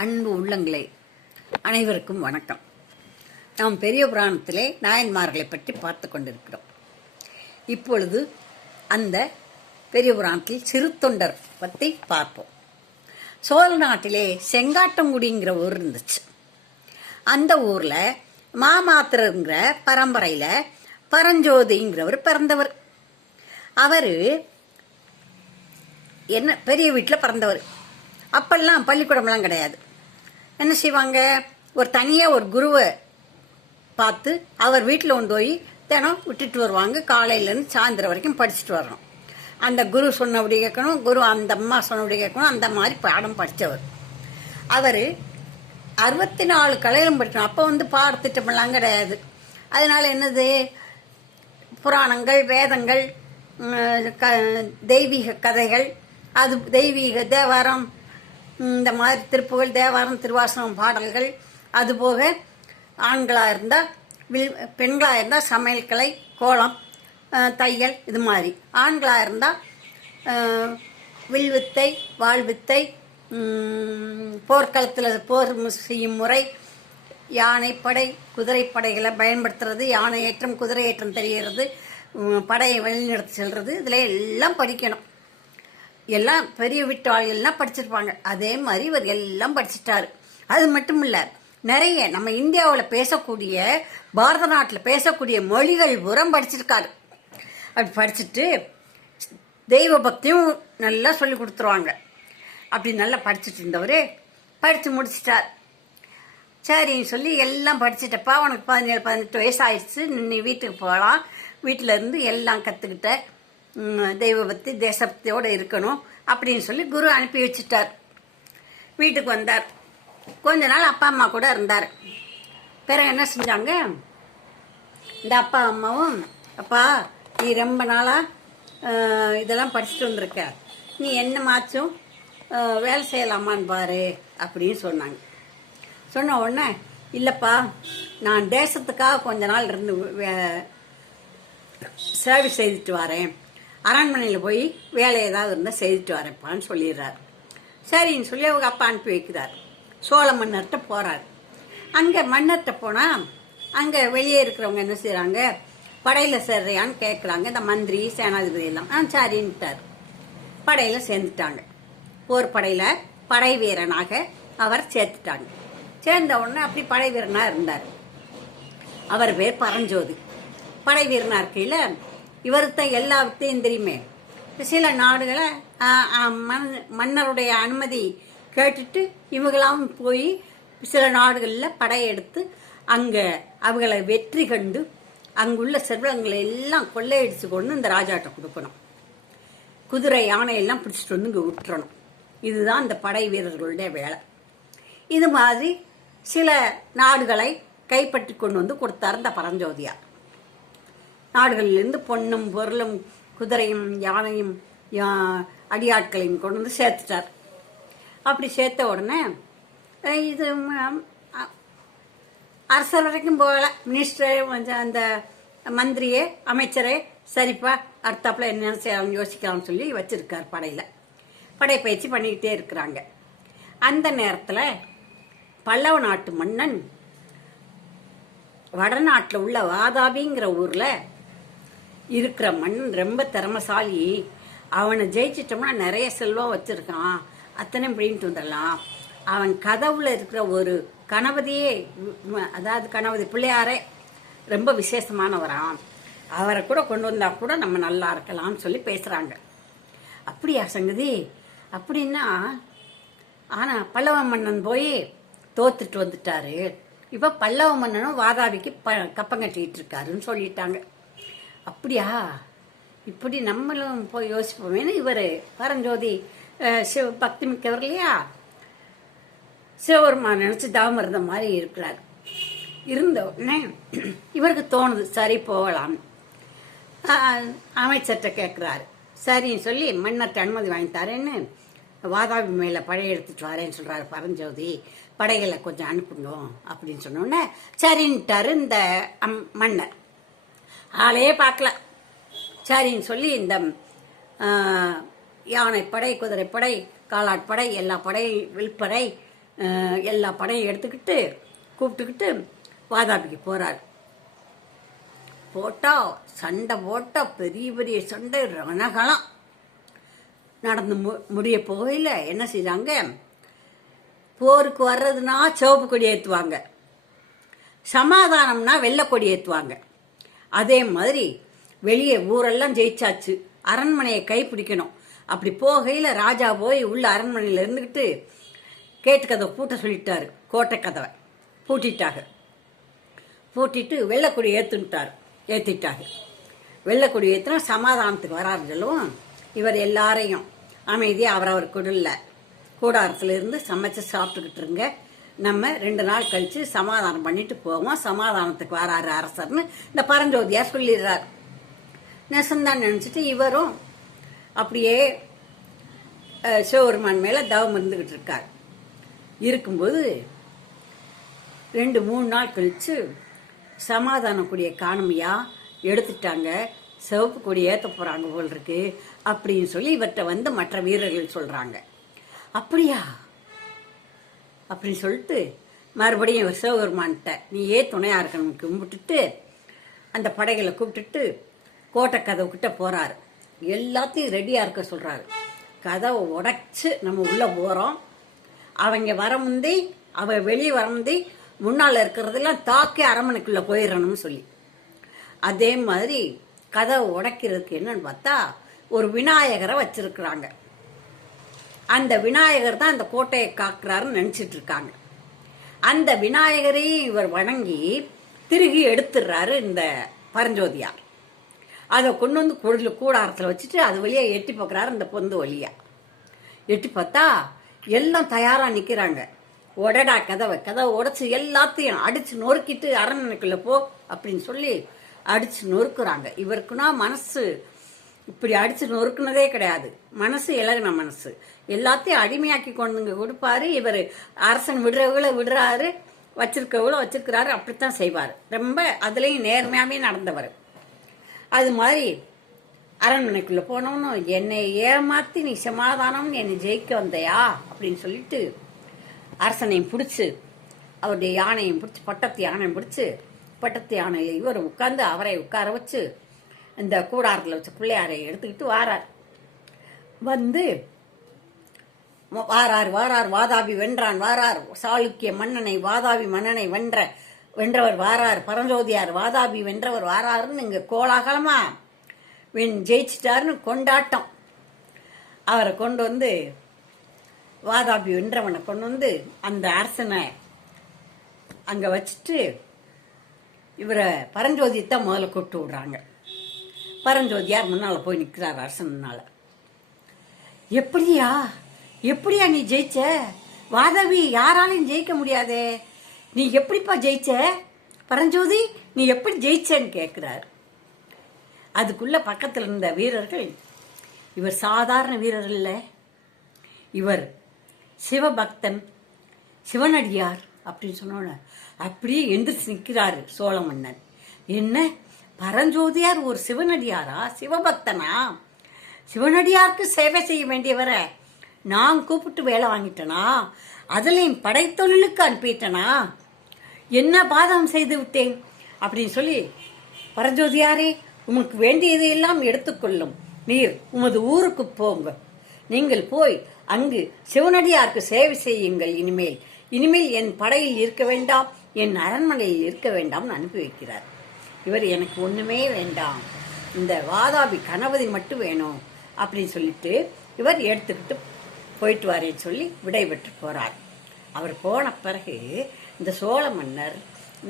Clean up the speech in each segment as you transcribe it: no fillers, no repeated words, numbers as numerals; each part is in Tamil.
அன்பு உள்ளங்களே, அனைவருக்கும் வணக்கம். நாம் பெரிய புராணத்திலே நாயன்மார்களை பற்றி பார்த்து கொண்டிருக்கிறோம். இப்பொழுது அந்த பெரிய புராணத்தில் சிறு தொண்டர் பற்றி பார்ப்போம். சோழ நாட்டிலே செங்காட்டங்குடிங்கிற ஊர் இருந்துச்சு. அந்த ஊரில் மாமாத்திரங்கிற பரம்பரையில் பரஞ்சோதிங்கிறவர் பிறந்தவர். அவர் என்ன பெரிய வீட்டில் பிறந்தவர். அப்பெல்லாம் பள்ளிக்கூடம்லாம் கிடையாது. என்ன செய்வாங்க, ஒரு தனியாக ஒரு குருவை பார்த்து அவர் வீட்டில் கொண்டு போய் தினம் விட்டுட்டு வருவாங்க. காலையிலேருந்து சாயந்தரம் வரைக்கும் படிச்சுட்டு வரணும். அந்த குரு சொன்னபடி கேட்கணும், குரு அந்த அம்மா சொன்னபடி கேட்கணும். அந்த மாதிரி பாடம் படித்தவர். அவர் 64 கலையிலும் படிக்கணும். அப்போ பாடத்திட்டமெல்லாம் கிடையாது. அதனால என்னது, புராணங்கள், வேதங்கள், தெய்வீக கதைகள், அது தெய்வீக தேவாரம், இந்த மாதிரி திருப்புகள், தேவாரம், திருவாசகம் பாடல்கள், அதுபோக ஆண்களாக இருந்தால் பெண்களாக இருந்தால் சமையல் கலை, கோலம், தையல், இது மாதிரி. ஆண்களாக இருந்தால் வில்வித்தை, வாழ்வித்தை, போர்க்களத்தில் போர் செய்யும் முறை, யானைப்படை, குதிரைப்படைகளை பயன்படுத்துறது, யானை ஏற்றம், குதிரை ஏற்றம் தெரிகிறது, படையை வழிநடத்தி செல்வது, இதில் எல்லாம் படிக்கணும். எல்லாம் பெரிய வீட்டு ஆளுகள்லாம் படிச்சிருப்பாங்க. அதே மாதிரி இவர் எல்லாம் படிச்சுட்டாரு. அது மட்டும் இல்லை, நிறைய நம்ம இந்தியாவில் பேசக்கூடிய, பாரத நாட்டில் பேசக்கூடிய மொழிகள் புறம் படிச்சிருக்காரு. அப்படி படிச்சுட்டு தெய்வ பக்தியும் நல்லா சொல்லி கொடுத்துருவாங்க. அப்படி நல்லா படிச்சுட்டு இருந்தவர் படித்து முடிச்சிட்டார். சரின்னு சொல்லி எல்லாம் படிச்சுட்டப்பா, உனக்கு 17-18 வயசு ஆயிடுச்சு, நீ வீட்டுக்கு போகலாம், வீட்டில் இருந்து எல்லாம் கற்றுக்கிட்ட, தெய்வ பக்தி தேசபக்தியோடு இருக்கணும் அப்படின்னு சொல்லி குரு அனுப்பி வச்சுட்டார். வீட்டுக்கு வந்தார். கொஞ்ச நாள் அப்பா அம்மா கூட இருந்தார். பிறகு என்ன செஞ்சாங்க, இந்த அப்பா அம்மாவும், அப்பா நீ ரொம்ப நாளாக இதெல்லாம் படிச்சுட்டு வந்திருக்க, நீ என்ன மாச்சும் வேலை செய்யலாமான்னு பாரு அப்படின்னு சொன்னாங்க. சொன்ன உடனே, இல்லைப்பா நான் தேசத்துக்காக கொஞ்ச நாள் இருந்து சேவை செய்துட்டு வரேன், அரண்மனையில் போய் வேலை ஏதாவது இருந்தால் செய்துட்டு வரேன்ப்பான்னு சொல்லிடுறாரு. சரின்னு சொல்லி அவங்க அப்பா அனுப்பி வைக்கிறார். சோழ மன்னர்கிட்ட போகிறார். அங்கே மன்னர்கிட்ட போனால் அங்கே வெளியே இருக்கிறவங்க என்ன செய்கிறாங்க, படையில் சேர்றியான்னு கேட்குறாங்க. இந்த மந்திரி, சேனாதிபதி எல்லாம் சரின்ட்டார். படையில் சேர்ந்துட்டாங்க. போர் படையில் படை வீரனாக அவர் சேர்த்துட்டாங்க. சேர்ந்த உடனே அப்படி படை வீரனாக இருந்தார். அவர் பேர் பரஞ்சோதி. படை வீரனாக இருக்கையில் இவருத்தான் எல்லா வித்தையும் தெரியுமே. சில நாடுகளை மன்னருடைய அனுமதி கேட்டுட்டு இவங்களாம் போய் சில நாடுகளில் படையெடுத்து அங்கே அவங்களை வெற்றி கண்டு அங்குள்ள செல்வங்களை எல்லாம் கொள்ளையடிச்சு கொண்டு இந்த ராஜாட்ட கொடுக்கணும். குதிரை, யானையெல்லாம் பிடிச்சிட்டு வந்து இங்கே விட்டுறணும். இதுதான் இந்த படை வீரர்களுடைய வேலை. இது மாதிரி சில நாடுகளை கைப்பற்றி கொண்டு வந்து கொடுத்தார் இந்த பரஞ்சோதியார். நாடுகளிலிருந்து பொன்னும் பொருளும் குதிரையும் யானையும் அடியாட்களையும் கொண்டு வந்து சேர்த்துட்டார். அப்படி சேர்த்த உடனே இது அரசர் வரைக்கும் போகல. மினிஸ்டரே, அந்த மந்திரியே, அமைச்சரே, சரிப்பா அடுத்தாப்புல என்ன செய்யலாம் யோசிக்கலாம்னு சொல்லி வச்சிருக்கார். படையில் படை பயிற்சி பண்ணிக்கிட்டே இருக்கிறாங்க. அந்த நேரத்தில் பல்லவ நாட்டு மன்னன் வடநாட்டில் உள்ள வாதாபிங்கிற ஊரில் இருக்கிற மன்னன் ரொம்ப திறமசாலி, அவனை ஜெயிச்சிட்டோம்னா நிறைய செல்வம் வச்சிருக்கான், அத்தனை பிடின்ட்டு வந்துடலாம். அவன் கதவுல இருக்கிற ஒரு கணபதியே, அதாவது கணபதி பிள்ளையாரே ரொம்ப விசேஷமானவரான், அவரை கூட கொண்டு வந்தா கூட நம்ம நல்லா இருக்கலாம்னு சொல்லி பேசுறாங்க. அப்படியா சங்கதி அப்படின்னா, ஆனா பல்லவ மன்னன் போய் தோத்துட்டு வந்துட்டாரு. இப்ப பல்லவ மன்னனும் வாதாபிக்கு கப்பம் கட்டிட்டு இருக்காருன்னு சொல்லிட்டாங்க. அப்படியா, இப்படி நம்மளும் போய் யோசிப்போமேனு இவர் பரஞ்சோதி சிவ பக்தி மிக்கவர் இல்லையா, சிவபெருமான் நினைச்சு தவம் இருந்த மாதிரி இருக்கிறார். இருந்த உடனே இவருக்கு தோணுது, சரி போகலாம். அமைச்சர்கிட்ட கேட்குறாரு. சரின்னு சொல்லி மன்னர்கிட்ட அனுமதி வாங்கி தரேன்னு வாதாபி மேலே படைய எடுத்துட்டு வரேன்னு சொல்றாரு பரஞ்சோதி. படைகளை கொஞ்சம் அனுப்புங்க அப்படின்னு சொன்னோடனே சரின்ட்டாரு இந்த மன்னர். ஆளையே பார்க்கல. சரின்னு சொல்லி இந்த யானைப்படை, குதிரைப்படை, காலாட்படை, எல்லா படை, வில்படை, எல்லா படையும் எடுத்துக்கிட்டு கூப்பிட்டுக்கிட்டு வாதாபிக்கு போறார். போட்டா சண்டை போட்டா பெரிய பெரிய சண்டை ரணகலம் நடந்து முடிய போகையில் என்ன செய்றாங்க, போருக்கு வர்றதுன்னா சிவப்பு கொடி ஏற்றுவாங்க, சமாதானம்னா வெள்ளை கொடி ஏற்றுவாங்க. அதே மாதிரி வெளியே ஊரெல்லாம் ஜெயிச்சாச்சு, அரண்மனையை கைப்பிடிக்கணும். அப்படி போகையில் ராஜா போய் உள்ள அரண்மனையில் இருந்துக்கிட்டு கேட்டு கதவை பூட்ட சொல்லிட்டாரு. கோட்டை கதவை பூட்டிட்டாங்க. பூட்டிட்டு வெள்ளைக்கொடி ஏற்றிட்டாங்க. வெள்ளைக்கொடி ஏற்றினா சமாதானத்துக்கு வராரு சொல்லுவோம். இவர் எல்லாரையும் அமைதியாக அவரவர் கூடாரத்தில் இருந்து சமைச்சு சாப்பிட்டுக்கிட்டு இருங்க, நம்ம 2 நாள் கழித்து சமாதானம் பண்ணிட்டு போவோம், சமாதானத்துக்கு வராரு அரசர்னு இந்த பரஞ்சோதியார் சொல்லிடுறார். நெசந்தான் நினச்சிட்டு இவரும் அப்படியே சிவபெருமான் மேலே தவம் இருந்துக்கிட்டு இருக்கார். இருக்கும்போது 2-3 நாள் கழித்து சமாதான கொடியை காணுமையா எடுத்துட்டாங்க, சிவப்பு கொடி ஏற்ற போகிறாங்க போல் இருக்கு அப்படின்னு சொல்லி இவர்கிட்ட வந்து மற்ற வீரர்கள் சொல்கிறாங்க. அப்படியா அப்படின்னு சொல்லிட்டு மறுபடியும் இவர் சிவபெருமான்கிட்ட நீயே துணையாக இருக்கணும் கும்பிட்டுட்டு அந்த படைகளை கூப்பிட்டுட்டு கோட்டை கதவுக்கிட்ட போகிறாரு. எல்லாத்தையும் ரெடியாக இருக்க சொல்கிறாரு. கதவை உடைச்சு நம்ம உள்ளே போகிறோம், அவங்க வர முந்தி வெளியே வர முந்தி முன்னால் இருக்கிறதெல்லாம் தாக்கி அரண்மனைக்குள்ளே போயிடணும்னு சொல்லி. அதே மாதிரி கதவை உடைக்கிறதுக்கு என்னன்னு பார்த்தா ஒரு விநாயகரை வச்சிருக்கிறாங்க. அந்த விநாயகர் தான் அந்த கோட்டையை காக்குறாருன்னு நினச்சிட்டு இருக்காங்க. அந்த விநாயகரையும் இவர் வணங்கி திருகி எடுத்துடுறாரு இந்த பரஞ்சோதியார். அதை கொண்டு வந்து கூடாரத்தில் வச்சுட்டு அது வழியாக எட்டி பார்க்குறாரு. இந்த பொந்து வழியாக எட்டி பார்த்தா எல்லாம் தயாராக நிற்கிறாங்க. உடடா கதவை உடைச்சி எல்லாத்தையும் அடித்து நொறுக்கிட்டு அரண்மனைக்குள்ளே போ அப்படின்னு சொல்லி அடித்து நொறுக்குறாங்க. இவருக்குன்னா மனசு இப்படி அடித்து நொறுக்குனதே கிடையாது, மனசு இலகுன மனசு. எல்லாத்தையும் அடிமையாக்கி கொண்டுங்க கொடுப்பாரு. இவர் அரசன் விடுறவங்கள விடுறாரு, வச்சிருக்கவங்கள வச்சிருக்கிறாரு. அப்படித்தான் செய்வார். ரொம்ப அதுலேயும் நேர்மையாகவே நடந்தவர். அது மாதிரி அரண்மனைக்குள்ளே போனோன்னு என்னை ஏமாற்றி நீ சமாதானம்னு என்னை ஜெயிக்க வந்தையா அப்படின்னு சொல்லிட்டு அரசனையும் பிடிச்சி அவருடைய யானையும் பிடிச்சி பட்டத்து யானையும் பிடிச்சி பட்டத்து யானையை இவர் உட்கார்ந்து அவரை உட்கார வச்சு இந்த கூடாரத்தில் வச்ச பிள்ளையாரை எடுத்துக்கிட்டு வாரார். வந்து வாரார் வாதாபி வென்றான் வாரார், சாளுக்கிய மன்னனை வாதாபி மன்னனை வென்றவர் வாரார், பரஞ்சோதியார் வாதாபி வென்றவர் வாராருன்னு இங்கே கோலாகலமா ஜெயிச்சிட்டாருன்னு கொண்டாட்டம். அவரை கொண்டு வந்து வாதாபி வென்றவனை கொண்டு வந்து அந்த அரசனை அங்கே வச்சுட்டு இவரை பரஞ்சோதியத்தான் முதல்ல கூப்பிட்டு விடுறாங்க. பரஞ்சோதியார் முன்னால் போய் நிற்கிறார் அரசன் முன்னால். எப்படியா நீ ஜெயிச்ச? வாதாபி யாராலையும் ஜெயிக்க முடியாதே, நீ எப்படிப்பா ஜெயிச்ச? பரஞ்சோதி நீ எப்படி ஜெயிச்சேன்னு கேட்குறார். அதுக்குள்ள பக்கத்தில் இருந்த வீரர்கள், இவர் சாதாரண வீரர் இல்லை, இவர் சிவபக்தன், சிவனடியார் அப்படின்னு சொன்னோன்னு அப்படியே எந்திரிச்சு நிற்கிறாரு சோழ மன்னன். என்ன பரஞ்சோதியார் ஒரு சிவனடியாரா, சிவபக்தனா? சிவனடியாருக்கு சேவை செய்ய வேண்டியவரை நான் கூப்பிட்டு வேலை வாங்கிட்டேனா? அதுலேயும் படைத்தொழிலுக்கு அனுப்பிட்டேனா? என்ன பாதகம் செய்து விட்டேன் அப்படின்னு சொல்லி, பரஞ்சோதியாரே உமக்கு வேண்டியதையெல்லாம் எடுத்துக்கொள்ளும், நீர் உமது ஊருக்கு போங்க, நீங்கள் போய் அங்கு சிவனடியாருக்கு சேவை செய்யுங்கள். இனிமேல் என் படையில் இருக்க வேண்டாம், என் அரண்மனையில் இருக்க வேண்டாம்னு அனுப்பி வைக்கிறார். இவர் எனக்கு ஒன்றுமே வேண்டாம், இந்த வாதாபி கணபதி மட்டும் வேணும் அப்படின்னு சொல்லிட்டு இவர் எடுத்துக்கிட்டு போயிட்டு வரேன்னு சொல்லி விடைபெற்று போகிறார். அவர் போன பிறகு இந்த சோழ மன்னர்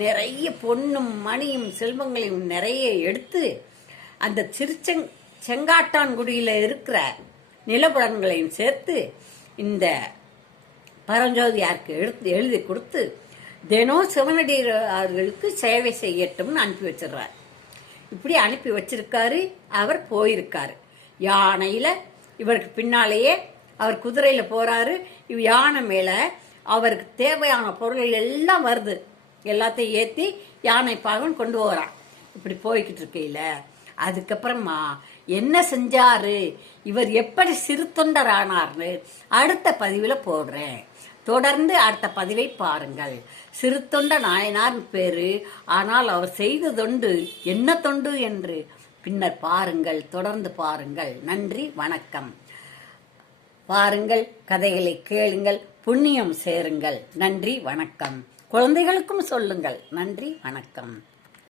நிறைய பொன்னும் மணியும் செல்வங்களையும் நிறைய எடுத்து அந்த செங்காட்டான்குடியில் இருக்கிற நிலப்புலன்களையும் சேர்த்து இந்த பரஞ்சோதியாருக்கு எழுதி கொடுத்து தினம் சிவனடியார்களுக்கு சேவை செய்யட்டும்னு அனுப்பி வச்சிடுறார். இப்படி அனுப்பி வச்சிருக்காரு. அவர் போயிருக்காரு யானையில, இவருக்கு பின்னாலேயே அவர் குதிரையில போறாரு. யானை மேல அவருக்கு தேவையான பொருள்கள் எல்லாம் வருது, எல்லாத்தையும் ஏற்றி யானை பாகன் கொண்டு போகிறான். இப்படி போய்கிட்டு இருக்கையில அதுக்கப்புறமா என்ன செஞ்சாரு, இவர் எப்படி சிறு தொண்டர் ஆனார்னு அடுத்த பதிவில் போடுறேன். தொடர்ந்து அடுத்த பதிவை பாருங்கள். சிறு தொண்ட நாயனார் பேரு, ஆனால் அவர் செய்த தொண்டு என்ன தொண்டு என்று பின்னர் பாருங்கள். தொடர்ந்து பாருங்கள். நன்றி, வணக்கம். பாருங்கள், கதைகளை கேளுங்கள், புண்ணியம் சேருங்கள். நன்றி, வணக்கம். குழந்தைகளுக்கும் சொல்லுங்கள். நன்றி, வணக்கம்.